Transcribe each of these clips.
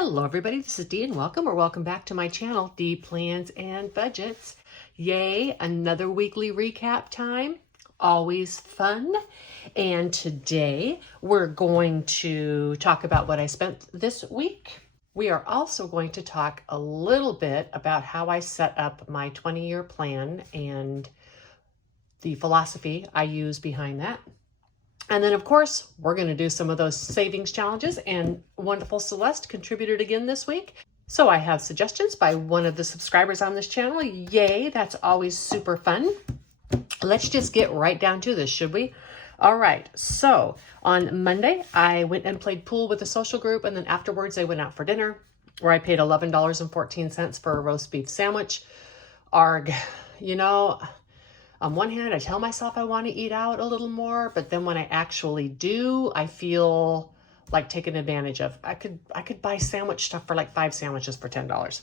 Hello everybody, this is Dee and welcome back to my channel, Dee Plans and Budgets. Yay, another weekly recap time, always fun. And today we're going to talk about what I spent this week. We are also going to talk a little bit about how I set up my 20-year plan and the philosophy I use behind that. And then, of course, we're going to do some of those savings challenges, and wonderful Celeste contributed again this week. So I have suggestions by one of the subscribers on this channel. Yay, that's always super fun. Let's just get right down to this, should we? All right, so on Monday, I went and played pool with a social group, and then afterwards I went out for dinner, where I paid $11.14 for a roast beef sandwich. Arg, you know, on one hand, I tell myself I want to eat out a little more, but then when I actually do, I feel like taken advantage of. I could buy sandwich stuff for like 5 sandwiches for $10.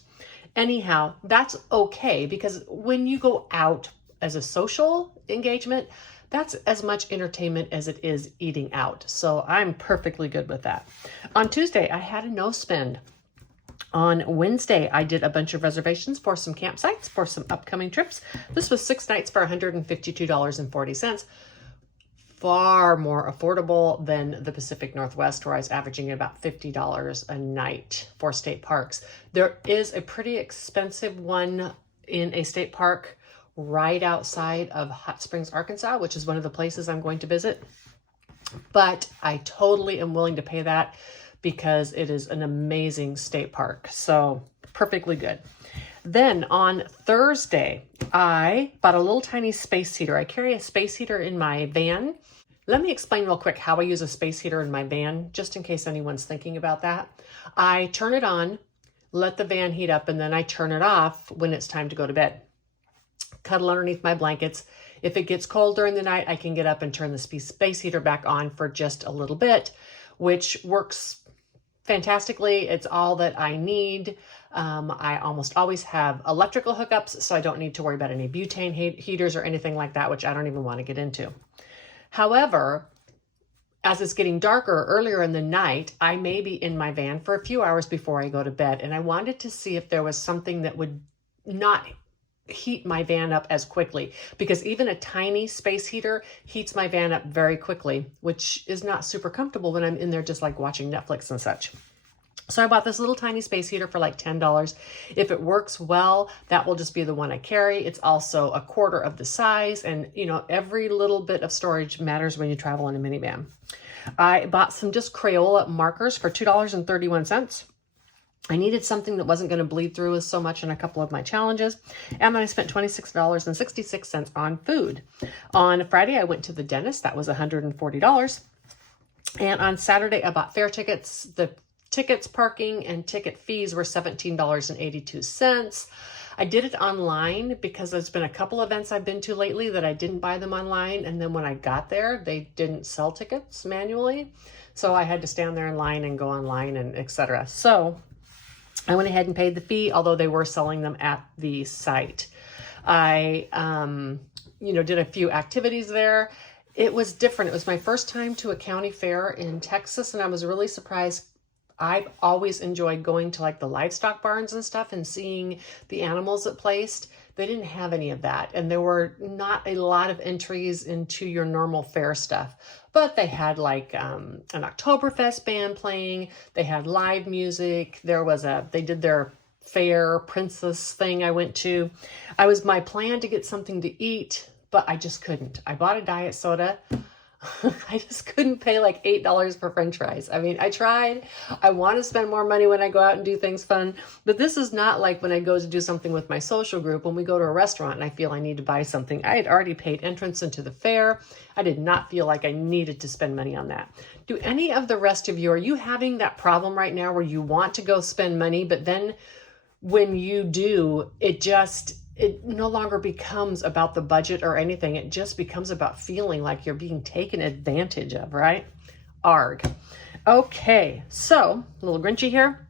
Anyhow, that's okay, because when you go out as a social engagement, that's as much entertainment as it is eating out. So I'm perfectly good with that. On Tuesday, I had a no spend. On Wednesday, I did a bunch of reservations for some campsites for some upcoming trips. This was 6 nights for $152.40. Far more affordable than the Pacific Northwest, where I was averaging about $50 a night for state parks. There is a pretty expensive one in a state park right outside of Hot Springs, Arkansas, which is one of the places I'm going to visit. But I totally am willing to pay that, because it is an amazing state park. So perfectly good. Then on Thursday, I bought a little tiny space heater. I carry a space heater in my van. Let me explain real quick how I use a space heater in my van, just in case anyone's thinking about that. I turn it on, let the van heat up, and then I turn it off when it's time to go to bed. Cuddle underneath my blankets. If it gets cold during the night, I can get up and turn the space heater back on for just a little bit, which works fantastically. It's all that I need. I almost always have electrical hookups, so I don't need to worry about any butane heaters or anything like that, which I don't even want to get into. However, as it's getting darker earlier in the night, I may be in my van for a few hours before I go to bed, and I wanted to see if there was something that would not heat my van up as quickly, because even a tiny space heater heats my van up very quickly, which is not super comfortable when I'm in there just like watching Netflix and such. So I bought this little tiny space heater for like $10. If it works well, that will just be the one I carry. It's also a quarter of the size, and you know, every little bit of storage matters when you travel in a minivan. I bought some just Crayola markers for $2.31. I needed something that wasn't going to bleed through so much in a couple of my challenges. And then I spent $26.66 on food. On Friday, I went to the dentist. That was $140. And on Saturday, I bought fare tickets. The tickets, parking, and ticket fees were $17.82. I did it online because there's been a couple events I've been to lately that I didn't buy them online. And then when I got there, they didn't sell tickets manually. So I had to stand there in line and go online and etc. So I went ahead and paid the fee, although they were selling them at the site. I, did a few activities there. It was different. It was my first time to a county fair in Texas, and I was really surprised. I've always enjoyed going to like the livestock barns and stuff and seeing the animals that placed. They didn't have any of that. And there were not a lot of entries into your normal fair stuff, but they had like an Oktoberfest band playing. They had live music. They did their fair princess thing I went to. My plan to get something to eat, but I just couldn't. I bought a diet soda. I just couldn't pay like $8 for French fries. I mean, I tried. I want to spend more money when I go out and do things fun, but this is not like when I go to do something with my social group, when we go to a restaurant and I feel I need to buy something. I had already paid entrance into the fair. I did not feel like I needed to spend money on that. Do any of the rest of you, are you having that problem right now where you want to go spend money, but then when you do, it no longer becomes about the budget or anything. It just becomes about feeling like you're being taken advantage of, right? Arg. Okay, so a little Grinchy here.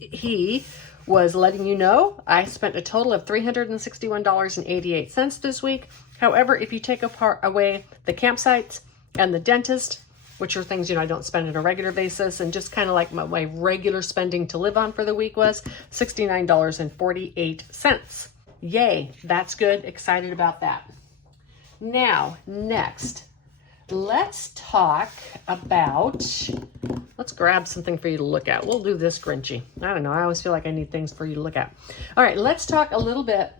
He was letting you know I spent a total of $361.88 this week. However, if you take away the campsites and the dentist which are things, I don't spend on a regular basis, and just kind of like my regular spending to live on for the week was $69.48. Yay, that's good. Excited about that. Now, next, let's talk about, let's grab something for you to look at. We'll do this Grinchy. I don't know. I always feel like I need things for you to look at. All right, let's talk a little bit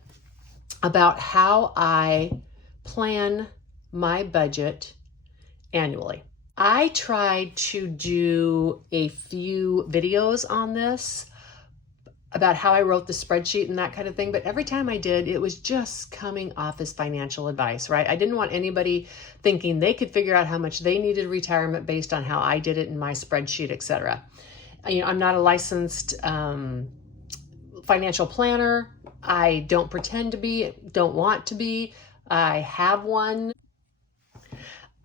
about how I plan my budget annually. I tried to do a few videos on this about how I wrote the spreadsheet and that kind of thing. But every time I did, it was just coming off as financial advice, right? I didn't want anybody thinking they could figure out how much they needed retirement based on how I did it in my spreadsheet, etc. I'm not a licensed financial planner. I don't pretend to be, don't want to be. I have one.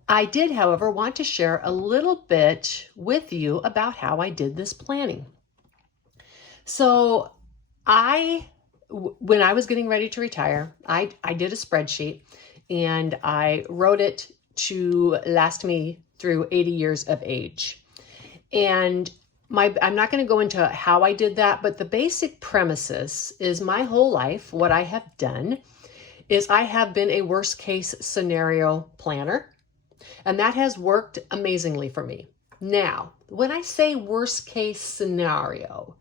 I did, however, want to share a little bit with you about how I did this planning. So when I was getting ready to retire, I did a spreadsheet and I wrote it to last me through 80 years of age. And I'm not going to go into how I did that, but the basic premises is my whole life, what I have done is I have been a worst case scenario planner, and that has worked amazingly for me. Now, when I say worst case scenario,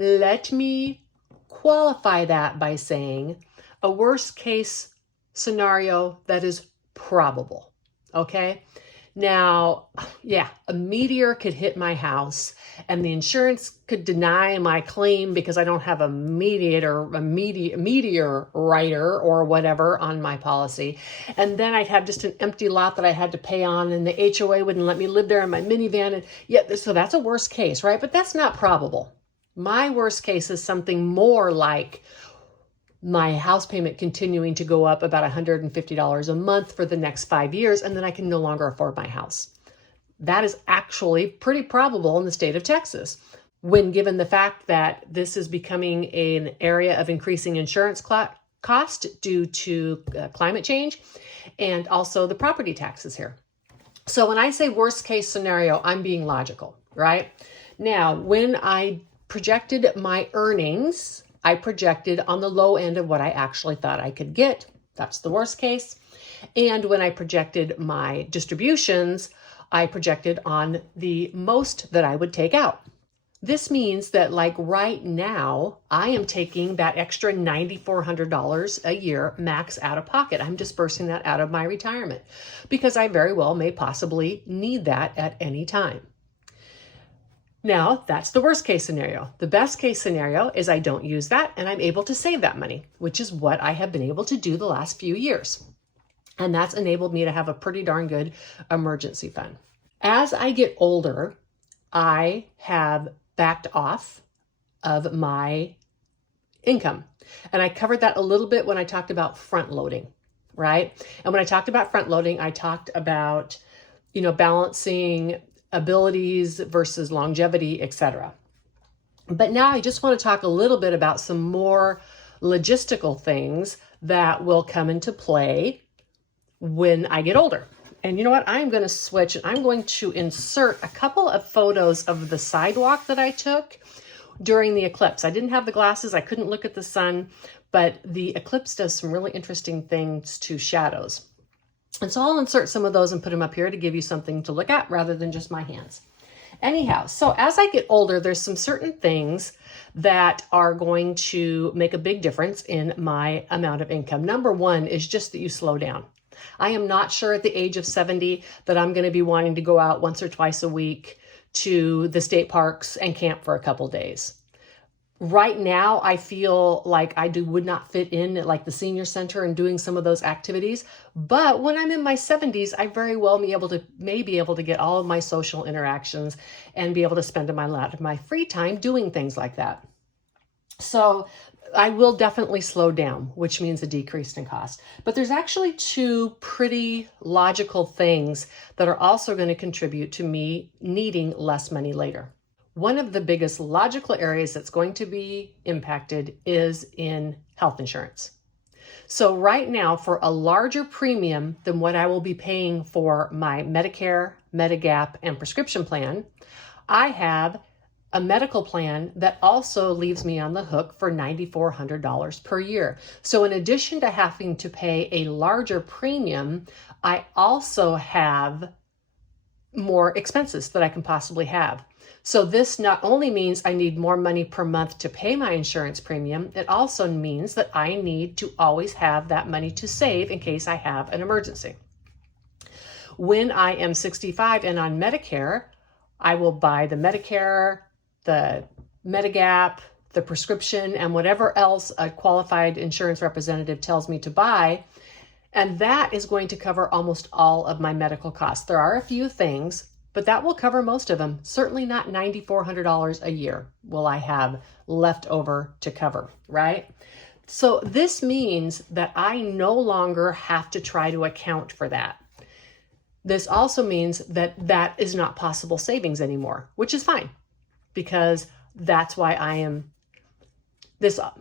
let me qualify that by saying a worst case scenario that is probable, okay? Now, yeah, a meteor could hit my house and the insurance could deny my claim because I don't have a meteor writer or whatever on my policy. And then I'd have just an empty lot that I had to pay on, and the HOA wouldn't let me live there in my minivan. And yeah, so that's a worst case, right? But that's not probable. My worst case is something more like my house payment continuing to go up about $150 a month for the next 5 years, and then I can no longer afford my house. That is actually pretty probable in the state of Texas, when given the fact that this is becoming an area of increasing insurance cost due to climate change and also the property taxes here. So when I say worst case scenario, I'm being logical, right? Now, when I projected my earnings, I projected on the low end of what I actually thought I could get. That's the worst case. And when I projected my distributions, I projected on the most that I would take out. This means that like right now, I am taking that extra $9,400 a year max out of pocket. I'm dispersing that out of my retirement because I very well may possibly need that at any time. Now, that's the worst case scenario. The best case scenario is I don't use that and I'm able to save that money, which is what I have been able to do the last few years. And that's enabled me to have a pretty darn good emergency fund. As I get older, I have backed off of my income. And I covered that a little bit when I talked about front loading, right? And when I talked about front loading, I talked about, balancing abilities versus longevity, etc. But now I just want to talk a little bit about some more logistical things that will come into play when I get older. And you know what? I'm going to switch and I'm going to insert a couple of photos of the sidewalk that I took during the eclipse. I didn't have the glasses. I couldn't look at the sun, but the eclipse does some really interesting things to shadows. And so I'll insert some of those and put them up here to give you something to look at rather than just my hands. Anyhow, so as I get older, there's some certain things that are going to make a big difference in my amount of income. Number one is just that you slow down. I am not sure at the age of 70 that I'm going to be wanting to go out once or twice a week to the state parks and camp for a couple days. Right now, I feel like I would not fit in at like the senior center and doing some of those activities. But when I'm in my 70s, I very well may be able to get all of my social interactions and be able to spend a lot of my free time doing things like that. So I will definitely slow down, which means a decrease in cost. But there's actually two pretty logical things that are also going to contribute to me needing less money later. One of the biggest logical areas that's going to be impacted is in health insurance. So right now, for a larger premium than what I will be paying for my Medicare Medigap, and prescription plan, I have a medical plan that also leaves me on the hook for $9,400 per year. So in addition to having to pay a larger premium, I also have more expenses that I can possibly have. So this not only means I need more money per month to pay my insurance premium, it also means that I need to always have that money to save in case I have an emergency. When I am 65 and on Medicare, I will buy the Medicare, the Medigap, the prescription, and whatever else a qualified insurance representative tells me to buy. And that is going to cover almost all of my medical costs. There are a few things, but that will cover most of them. Certainly not $9,400 a year will I have left over to cover, right? So this means that I no longer have to try to account for that. This also means that that is not possible savings anymore, which is fine, because that's why I am this up.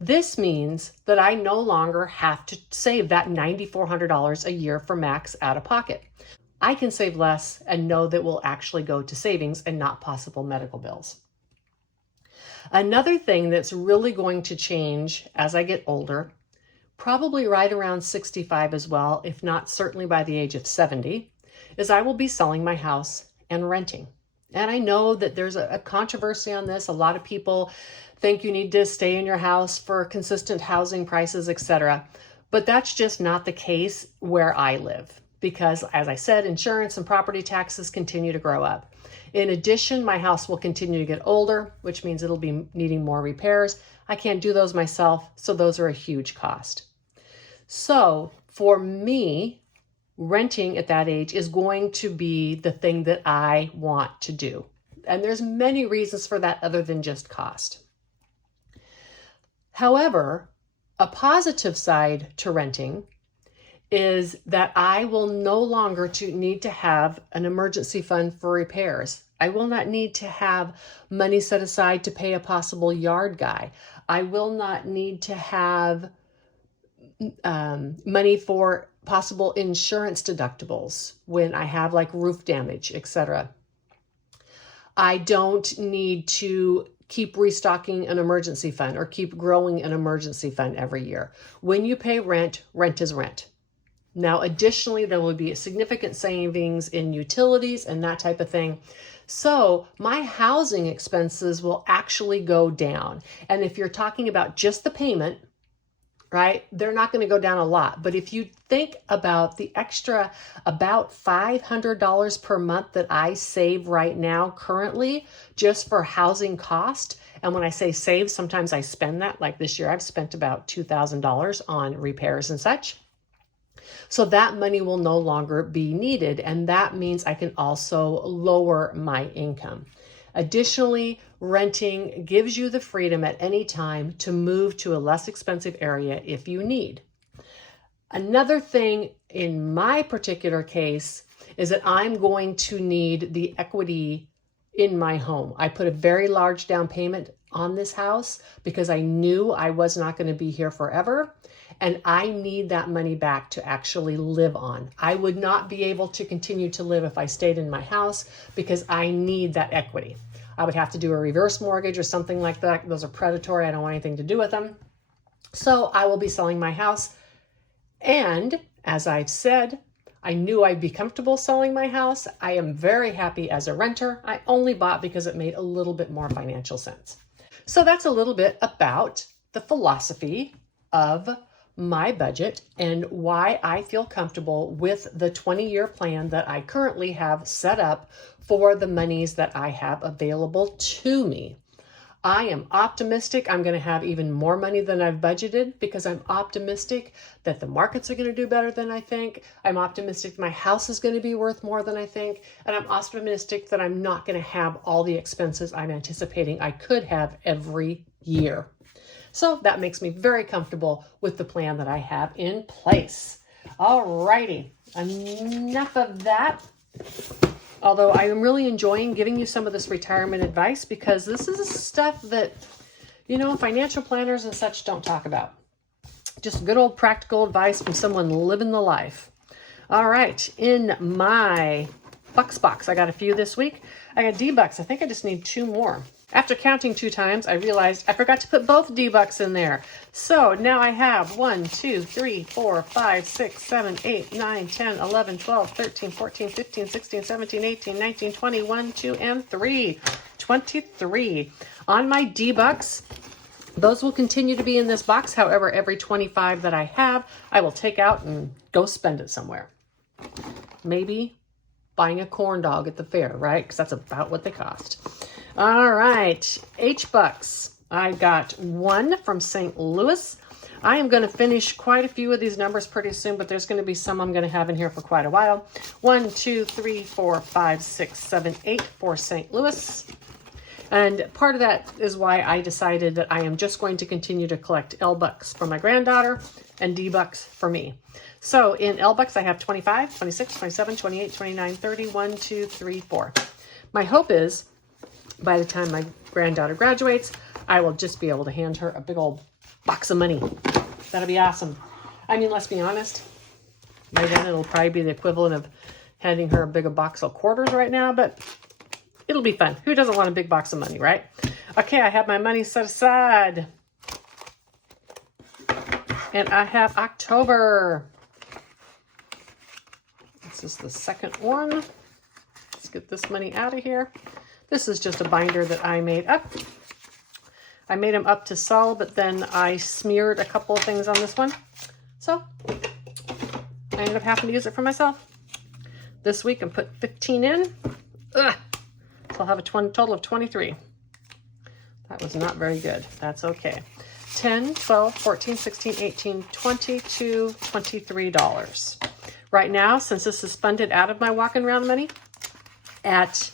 This means that I no longer have to save that $9,400 a year for max out of pocket. I can save less and know that will actually go to savings and not possible medical bills. Another thing that's really going to change as I get older, probably right around 65 as well, if not certainly by the age of 70, is I will be selling my house and renting. And I know that there's a controversy on this. A lot of people think you need to stay in your house for consistent housing prices, etc. But that's just not the case where I live, because as I said, insurance and property taxes continue to grow up. In addition, my house will continue to get older, which means it'll be needing more repairs. I can't do those myself, so those are a huge cost. So for me, renting at that age is going to be the thing that I want to do. And there's many reasons for that other than just cost. However, a positive side to renting is that I will no longer need to have an emergency fund for repairs. I will not need to have money set aside to pay a possible yard guy. I will not need to have money for possible insurance deductibles when I have like roof damage, etc. I don't need to keep restocking an emergency fund or keep growing an emergency fund every year. When you pay rent, rent is rent. Now, additionally, there will be significant savings in utilities and that type of thing. So my housing expenses will actually go down. And if you're talking about just the payment, right, they're not going to go down a lot. But if you think about the extra about $500 per month that I save right now currently just for housing cost, and when I say save, sometimes I spend that. Like this year, I've spent about $2,000 on repairs and such. So that money will no longer be needed, and that means I can also lower my income. Additionally, renting gives you the freedom at any time to move to a less expensive area if you need. Another thing in my particular case is that I'm going to need the equity in my home. I put a very large down payment on this house because I knew I was not going to be here forever. And I need that money back to actually live on. I would not be able to continue to live if I stayed in my house because I need that equity. I would have to do a reverse mortgage or something like that. Those are predatory. I don't want anything to do with them. So I will be selling my house. And as I've said, I knew I'd be comfortable selling my house. I am very happy as a renter. I only bought because it made a little bit more financial sense. So that's a little bit about the philosophy of my budget and why I feel comfortable with the 20-year plan that I currently have set up for the monies that I have available to me. I am optimistic I'm going to have even more money than I've budgeted because I'm optimistic that the markets are going to do better than I think. I'm optimistic my house is going to be worth more than I think. And I'm optimistic that I'm not going to have all the expenses I'm anticipating I could have every year. So that makes me very comfortable with the plan that I have in place. All righty, enough of that. Although I am really enjoying giving you some of this retirement advice because this is stuff that, financial planners and such don't talk about. Just good old practical advice from someone living the life. All right, in my Bucks box, I got a few this week. I got D-Bucks. I think I just need 2 more. After counting 2 times, I realized I forgot to put both D-Bucks in there. So now I have 1, 2, 3, 4, 5, 6, 7, 8, 9, 10, 11, 12, 13, 14, 15, 16, 17, 18, 19, 20, 1, 2, and 3. 23. On my D-Bucks, those will continue to be in this box. However, every 25 that I have, I will take out and go spend it somewhere. Maybe buying a corn dog at the fair, right? Because that's about what they cost. All right, H-Bucks. I got 1 from St. Louis. I am going to finish quite a few of these numbers pretty soon, but there's going to be some I'm going to have in here for quite a while. 1, 2, 3, 4, 5, 6, 7, 8 for St. Louis. And part of that is why I decided that I am just going to continue to collect L-Bucks for my granddaughter and D-Bucks for me. So in L-Bucks, I have 25, 26, 27, 28, 29, 30, 1, 2, 3, 4. My hope is by the time my granddaughter graduates, I will just be able to hand her a big old box of money. That'll be awesome. I mean, let's be honest. By then, it'll probably be the equivalent of handing her a big box of quarters right now, but it'll be fun. Who doesn't want a big box of money, right? Okay, I have my money set aside. And I have October. This is the second one. Let's get this money out of here. This is just a binder that I made up. I made them up to sell, but then I smeared a couple of things on this one. So I ended up having to use it for myself. This week I put 15 in. Ugh. So I'll have a total of 23. That was not very good. That's okay. 10, 12, 14, 16, 18, 22, $23. Right now, since this is funded out of my walking around money, at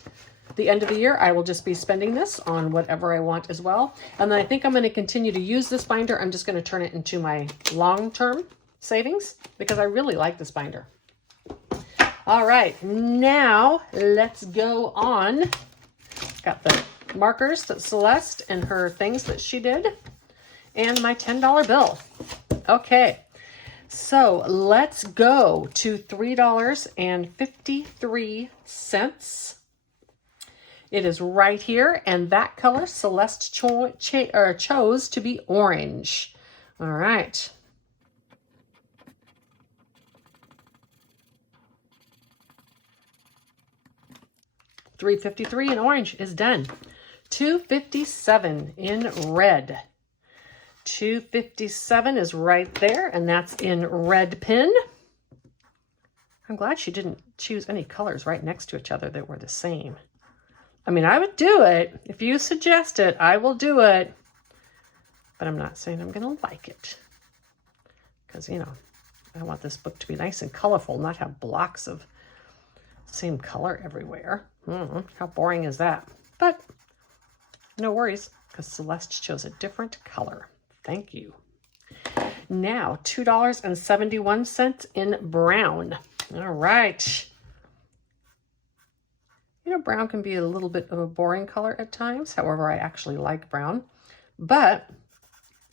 the end of the year, I will just be spending this on whatever I want as well. And then I think I'm going to continue to use this binder. I'm just going to turn it into my long-term savings because I really like this binder. All right, now let's go on. Got the markers that Celeste and her things that she did and my $10 bill. Okay, so let's go to $3.53. It is right here, and that color Celeste chose to be orange. All right. $3.53 in orange is done. $2.57 in red. $2.57 is right there, and that's in red pen. I'm glad she didn't choose any colors right next to each other that were the same. I mean, I would do it. If you suggest it, I will do it. But I'm not saying I'm going to like it. Because, you know, I want this book to be nice and colorful, not have blocks of same color everywhere. How boring is that? But no worries, because Celeste chose a different color. Thank you. Now, $2.71 in brown. All right. You know, brown can be a little bit of a boring color at times. However, I actually like brown. But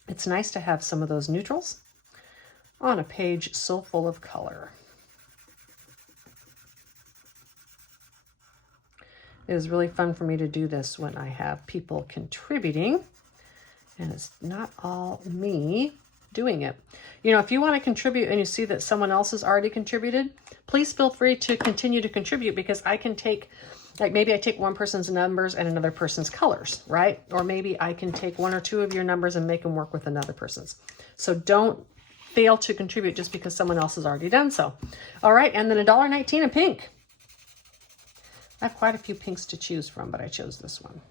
it's nice to have some of those neutrals on a page so full of color. It is really fun for me to do this when I have people contributing. And it's not all me doing it. You know, if you want to contribute and you see that someone else has already contributed, please feel free to continue to contribute, because I can take, like maybe I take one person's numbers and another person's colors, right? Or maybe I can take 1 or 2 of your numbers and make them work with another person's. So don't fail to contribute just because someone else has already done so. All right, and then $1.19 in pink. I have quite a few pinks to choose from, but I chose this one.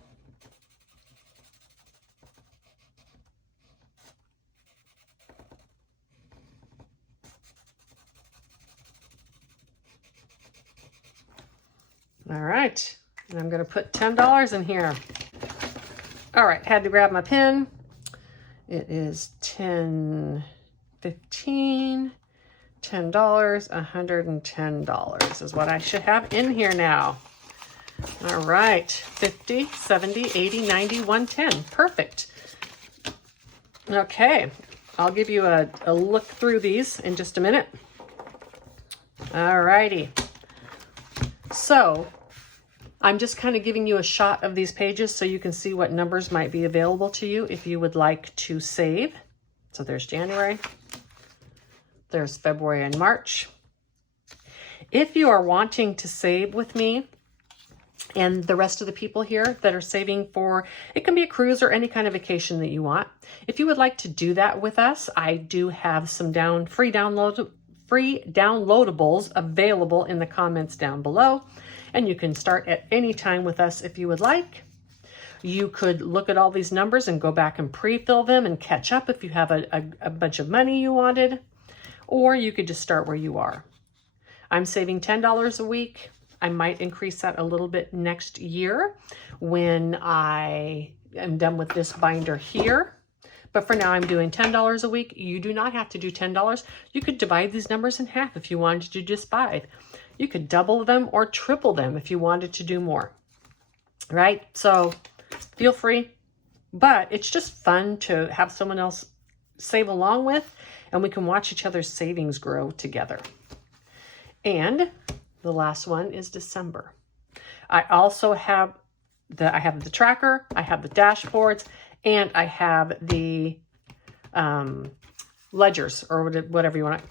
All right, and I'm going to put $10 in here. All right, had to grab my pen. It is $10, $15, $10, $110 is what I should have in here now. All right, 50, 70, 80, 90, 110. Perfect. Okay, I'll give you a look through these in just a minute. All righty. So I'm just kind of giving you a shot of these pages so you can see what numbers might be available to you if you would like to save. So there's January, there's February and March. If you are wanting to save with me and the rest of the people here that are saving for, it can be a cruise or any kind of vacation that you want. If you would like to do that with us, I do have some free downloadables available in the comments down below. And you can start at any time with us if you would like. You could look at all these numbers and go back and pre-fill them and catch up if you have a bunch of money you wanted, or you could just start where you are. I'm saving $10 a week. I might increase that a little bit next year when I am done with this binder here. But for now, I'm doing $10 a week. You do not have to do $10. You could divide these numbers in half if you wanted to do just 5. You could double them or triple them if you wanted to do more, right? So feel free, but it's just fun to have someone else save along with, and we can watch each other's savings grow together. And the last one is December. I also have the tracker, I have the dashboards, and I have the ledgers, or whatever you want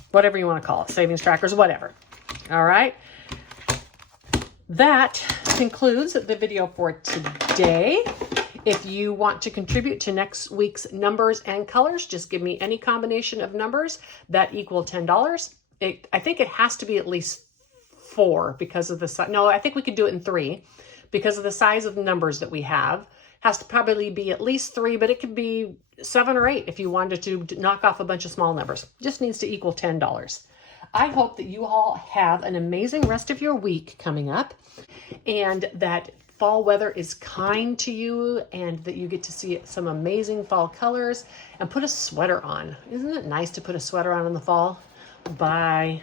to call it, savings trackers, whatever. All right. That concludes the video for today. If you want to contribute to next week's numbers and colors, just give me any combination of numbers that equal $10. I think it has to be at least 4 because of the size. No, I think we could do it in 3 because of the size of the numbers that we have. Has to probably be at least 3, but it could be 7 or 8 if you wanted to knock off a bunch of small numbers. Just needs to equal $10. I hope that you all have an amazing rest of your week coming up, and that fall weather is kind to you, and that you get to see some amazing fall colors and put a sweater on. Isn't it nice to put a sweater on in the fall? Bye.